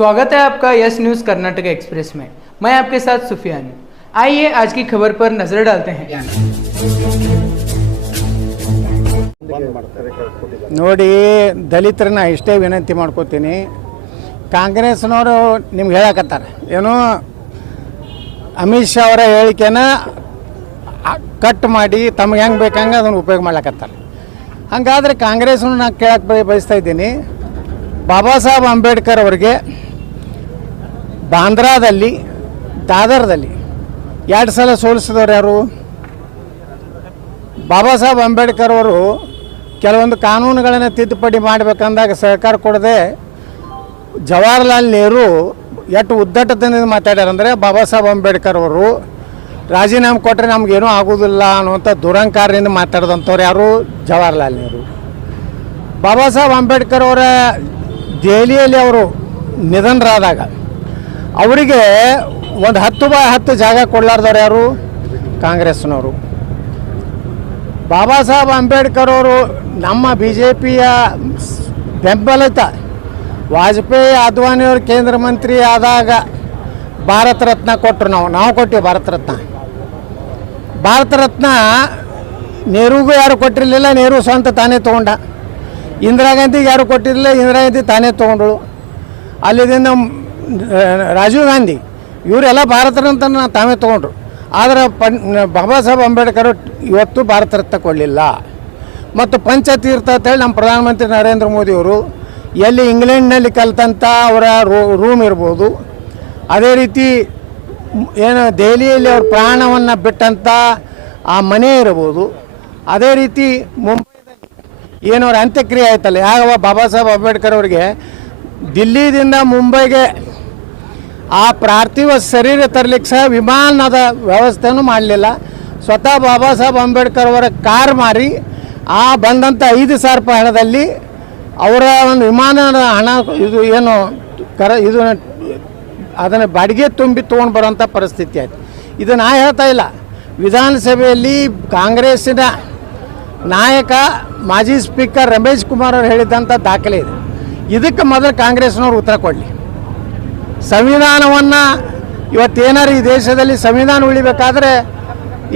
स्वागत है आपका यस न्यूज़ कर्नाटक एक्सप्रेस में। मैं आपके साथ सुफियान। आइए आज की खबर पर नजर डालते हैं। ನೋಡಿ, ದಲಿತರನ್ನ ಇಷ್ಟೇ ವಿನಂತಿ ಮಾಡ್ಕೋತೀನಿ. ಕಾಂಗ್ರೆಸ್ನವರು ನಿಮ್ಗೆ ಹೇಳಕತ್ತಾರೆ ಏನು, ಅಮಿತ್ ಶಾ ಅವರ ಹೇಳಿಕೆನ ಕಟ್ ಮಾಡಿ ತಮಗೆ ಹೆಂಗೆ ಬೇಕಂಗೆ ಅದನ್ನು ಉಪಯೋಗ ಮಾಡ್ಲಕತ್ತಾರೆ. ಹಾಗಾದರೆ ಕಾಂಗ್ರೆಸ್ನ ನಾನು ಕೇಳಕ್ಕೆ ಬಯಸ್ತಾ ಇದ್ದೀನಿ, ಬಾಬಾ ಸಾಹೇಬ್ ಅಂಬೇಡ್ಕರ್ ಅವರಿಗೆ ಬಾಂದ್ರಾದಲ್ಲಿ ದಾದರ್ದಲ್ಲಿ 2 ಸಲ ಸೋಲಿಸಿದವರು ಯಾರು? ಬಾಬಾ ಸಾಹೇಬ್ ಅಂಬೇಡ್ಕರ್ ಅವರು ಕೆಲವೊಂದು ಕಾನೂನುಗಳನ್ನು ತಿದ್ದುಪಡಿ ಮಾಡಬೇಕಂದಾಗ ಸಹಕಾರ ಕೊಡದೆ ಜವಾಹರ್ಲಾಲ್ ನೆಹರು ಎಷ್ಟು ಉದ್ದಟದಿಂದ ಮಾತಾಡ್ಯಾರಂದರೆ, ಬಾಬಾ ಸಾಹೇಬ್ ಅಂಬೇಡ್ಕರ್ ಅವರು ರಾಜೀನಾಮೆ ಕೊಟ್ಟರೆ ನಮಗೇನೂ ಆಗೋದಿಲ್ಲ ಅನ್ನುವಂಥ ದುರಂಕಾರದಿಂದ ಮಾತಾಡಿದಂಥವ್ರು ಯಾರು? ಜವಾಹರ್ಲಾಲ್ ನೆಹರು. ಬಾಬಾ ಸಾಹೇಬ್ ಅಂಬೇಡ್ಕರ್ ಅವರ ದೆಹಲಿಯಲ್ಲಿ ಅವರು ನಿಧನರಾದಾಗ ಅವರಿಗೆ ಒಂದು 10x10 ಜಾಗ ಕೊಡಲಾರ್ದವ್ರು ಯಾರು? ಕಾಂಗ್ರೆಸ್ನವರು. ಬಾಬಾ ಸಾಹೇಬ್ ಅಂಬೇಡ್ಕರ್ ಅವರು ನಮ್ಮ BJPಯ ಬೆಂಬಲಿತ ವಾಜಪೇಯಿ ಅದ್ವಾನಿಯವರು ಕೇಂದ್ರ ಮಂತ್ರಿ ಆದಾಗ ಭಾರತ ರತ್ನ ಕೊಟ್ಟರು. ನಾವು ಕೊಟ್ಟಿವಿ ಭಾರತ ರತ್ನ. ಭಾರತ ರತ್ನ ನೆಹರುಗೂ ಯಾರು ಕೊಟ್ಟಿರಲಿಲ್ಲ, ನೆಹರು ಸ್ವಂತ ತಾನೇ ತೊಗೊಂಡ. ಇಂದಿರಾ ಗಾಂಧಿಗೆ ಯಾರು ಕೊಟ್ಟಿರಲಿಲ್ಲ, ಇಂದಿರಾ ಗಾಂಧಿ ತಾನೇ ತೊಗೊಂಡಳು. ಅಲ್ಲಿದಿಂದ ರಾಜೀವ್ ಗಾಂಧಿ ಇವರೆಲ್ಲ ಭಾರತ ರತ್ನ ತಾವೇ ತೊಗೊಂಡ್ರು. ಆದರೆ ಬಾಬಾ ಸಾಹೇಬ್ ಅಂಬೇಡ್ಕರ್ ಇವತ್ತು ಭಾರತ ರತ್ನ ಕೊಡಲಿಲ್ಲ. ಮತ್ತು ಪಂಚತೀರ್ಥ ಅಂತೇಳಿ ನಮ್ಮ ಪ್ರಧಾನಮಂತ್ರಿ ನರೇಂದ್ರ ಮೋದಿಯವರು ಎಲ್ಲಿ ಇಂಗ್ಲೆಂಡ್ನಲ್ಲಿ ಕಲಿತಂಥ ಅವರ ರೂಮ್ ಇರ್ಬೋದು, ಅದೇ ರೀತಿ ಏನು ದೆಹಲಿಯಲ್ಲಿ ಅವ್ರ ಪ್ರಾಣವನ್ನು ಬಿಟ್ಟಂಥ ಆ ಮನೆ ಇರ್ಬೋದು, ಅದೇ ರೀತಿ ಮುಂಬೈದಲ್ಲಿ ಏನವ್ರ ಅಂತ್ಯಕ್ರಿಯೆ ಆಯ್ತಲ್ಲ, ಯಾವ ಬಾಬಾ ಸಾಹೇಬ್ ಅಂಬೇಡ್ಕರ್ ಅವರಿಗೆ ದಿಲ್ಲಿದಿಂದ ಮುಂಬೈಗೆ ಆ ಪಾರ್ಥಿವ ಶರೀರ ತರಲಿಕ್ಕೆ ಸಹ ವಿಮಾನದ ವ್ಯವಸ್ಥೆನೂ ಮಾಡಲಿಲ್ಲ. ಸ್ವತಃ ಬಾಬಾ ಸಾಹೇಬ್ ಅಂಬೇಡ್ಕರ್ ಅವರ ಕಾರ್ ಮಾರಿ ಆ ಬಂದಂಥ 5,000 ರೂಪಾಯಿ ಹಣದಲ್ಲಿ ಅವರ ಒಂದು ವಿಮಾನದ ಹಣ ಇದು ಏನು ಇದು ಅದನ್ನು ಬಾಡಿಗೆ ತುಂಬಿ ತೊಗೊಂಡು ಬರೋಂಥ ಪರಿಸ್ಥಿತಿ ಆಯಿತು. ಇದು ನಾ ಹೇಳ್ತಾ ಇಲ್ಲ, ವಿಧಾನಸಭೆಯಲ್ಲಿ ಕಾಂಗ್ರೆಸ್ಸಿನ ನಾಯಕ ಮಾಜಿ ಸ್ಪೀಕರ್ ರಮೇಶ್ ಕುಮಾರ್ ಅವರು ಹೇಳಿದಂಥ ದಾಖಲೆ ಇದೆ. ಇದಕ್ಕೆ ಮೊದಲು ಕಾಂಗ್ರೆಸ್ನವ್ರು ಉತ್ತರ ಕೊಡಲಿ. ಸಂವಿಧಾನವನ್ನು ಇವತ್ತೇನಾರು ಈ ದೇಶದಲ್ಲಿ ಸಂವಿಧಾನ ಉಳಿಬೇಕಾದ್ರೆ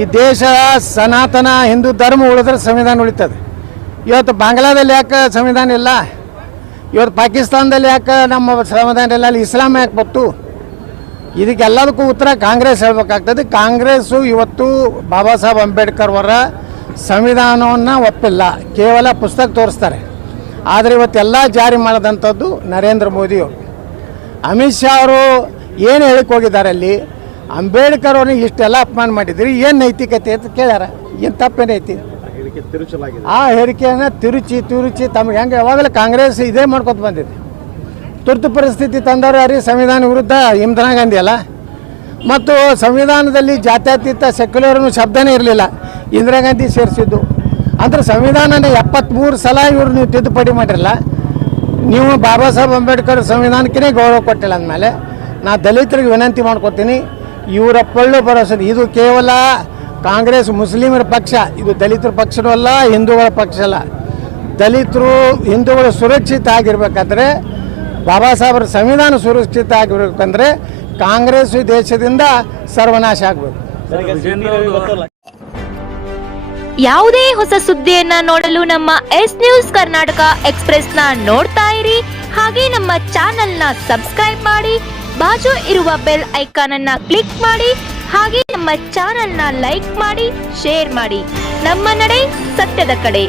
ಈ ದೇಶ ಸನಾತನ ಹಿಂದೂ ಧರ್ಮ ಉಳಿದ್ರೆ ಸಂವಿಧಾನ ಉಳಿತದೆ. ಇವತ್ತು ಬಾಂಗ್ಲಾದಲ್ಲಿ ಯಾಕೆ ಸಂವಿಧಾನ ಇಲ್ಲ? ಇವತ್ತು ಪಾಕಿಸ್ತಾನದಲ್ಲಿ ಯಾಕೆ ನಮ್ಮ ಸಂವಿಧಾನ ಇಲ್ಲ? ಅಲ್ಲಿ ಇಸ್ಲಾಂ ಯಾಕೆ ಬಂತು? ಇದಕ್ಕೆಲ್ಲದಕ್ಕೂ ಉತ್ತರ ಕಾಂಗ್ರೆಸ್ ಹೇಳಬೇಕಾಗ್ತದೆ. ಕಾಂಗ್ರೆಸ್ಸು ಇವತ್ತು ಬಾಬಾ ಸಾಹೇಬ್ ಅಂಬೇಡ್ಕರ್ ಅವರ ಸಂವಿಧಾನವನ್ನು ಒಪ್ಪಿಲ್ಲ, ಕೇವಲ ಪುಸ್ತಕ ತೋರಿಸ್ತಾರೆ. ಆದರೆ ಇವತ್ತೆಲ್ಲ ಜಾರಿ ಮಾಡಿದಂಥದ್ದು ನರೇಂದ್ರ ಮೋದಿಯವರು. ಅಮಿತ್ ಶಾ ಅವರು ಏನು ಹೇಳಿಕ್ಕೆ ಹೋಗಿದ್ದಾರೆ ಅಲ್ಲಿ? ಅಂಬೇಡ್ಕರ್ ಅವ್ರನ್ನ ಇಷ್ಟೆಲ್ಲ ಅಪಮಾನ ಮಾಡಿದ್ರಿ, ಏನು ನೈತಿಕತೆ ಅಂತ ಕೇಳ್ಯಾರ. ಏನು ತಪ್ಪೇನೈತಿ? ಆ ಹೇಳಿಕೆಯನ್ನು ತಿರುಚಿ ತಮಗೆ ಹೆಂಗೆ ಯಾವಾಗಲೂ ಕಾಂಗ್ರೆಸ್ ಇದೇ ಮಾಡ್ಕೊತ ಬಂದಿದೆ. ತುರ್ತು ಪರಿಸ್ಥಿತಿ ತಂದವರು ಯಾರು? ಸಂವಿಧಾನ ವಿರುದ್ಧ ಇಂದಿರಾ ಗಾಂಧಿ ಅಲ್ಲ. ಮತ್ತು ಸಂವಿಧಾನದಲ್ಲಿ ಜಾತ್ಯತೀತ ಸೆಕ್ಯುಲರ್ನು ಶಬ್ದನೇ ಇರಲಿಲ್ಲ, ಇಂದಿರಾ ಗಾಂಧಿ ಸೇರಿಸಿದ್ದು. ಅಂದರೆ ಸಂವಿಧಾನನೇ 73 ಸಲ ಇವರು ನೀವು ತಿದ್ದುಪಡಿ ಮಾಡಿರಲ್ಲ. ನೀವು ಬಾಬಾ ಸಾಹೇಬ್ ಅಂಬೇಡ್ಕರ್ ಸಂವಿಧಾನಕ್ಕೇ ಗೌರವ ಕೊಟ್ಟಿಲ್ಲ ಅಂದಮೇಲೆ ನಾ ದಲಿತರಿಗೆ ವಿನಂತಿ ಮಾಡ್ಕೊತೀನಿ, ಇವರ ಪಳ್ಳು ಭರವಸೆ ಇದು ಕೇವಲ ಕಾಂಗ್ರೆಸ್ ಮುಸ್ಲಿಮರ ಪಕ್ಷ, ಇದು ದಲಿತರ ಪಕ್ಷನೂ ಅಲ್ಲ, ಹಿಂದೂಗಳ ಪಕ್ಷ ಅಲ್ಲ. ದಲಿತರು ಹಿಂದೂಗಳು ಸುರಕ್ಷಿತ ಆಗಿರ್ಬೇಕಾದ್ರೆ, ಬಾಬಾ ಸಾಹೇಬರ ಸಂವಿಧಾನ ಸುರಕ್ಷಿತ ಆಗಿರ್ಬೇಕಂದ್ರೆ ಕಾಂಗ್ರೆಸ್ ದೇಶದಿಂದ ಸರ್ವನಾಶ ಆಗಬೇಕು. ಯಾವುದೇ ಹೊಸ ಸುದ್ದಿಯನ್ನ ನೋಡಲು ನಮ್ಮ ಎಸ್ ನ್ಯೂಸ್ ಕರ್ನಾಟಕ ಎಕ್ಸ್ಪ್ರೆಸ್ ನ ನೋಡ್ತಾ ಇರಿ. ಹಾಗೆ ನಮ್ಮ ಚಾನೆಲ್ ನ ಸಬ್ಸ್ಕ್ರೈಬ್ ಮಾಡಿ, ಬಾಜು ಇರುವ ಬೆಲ್ ಐಕಾನ್ ಅನ್ನ ಕ್ಲಿಕ್ ಮಾಡಿ. ಹಾಗೆ ನಮ್ಮ ಚಾನೆಲ್ ನ ಲೈಕ್ ಮಾಡಿ, ಶೇರ್ ಮಾಡಿ. ನಮ್ಮ ನಡೆ ಸತ್ಯದ ಕಡೆ.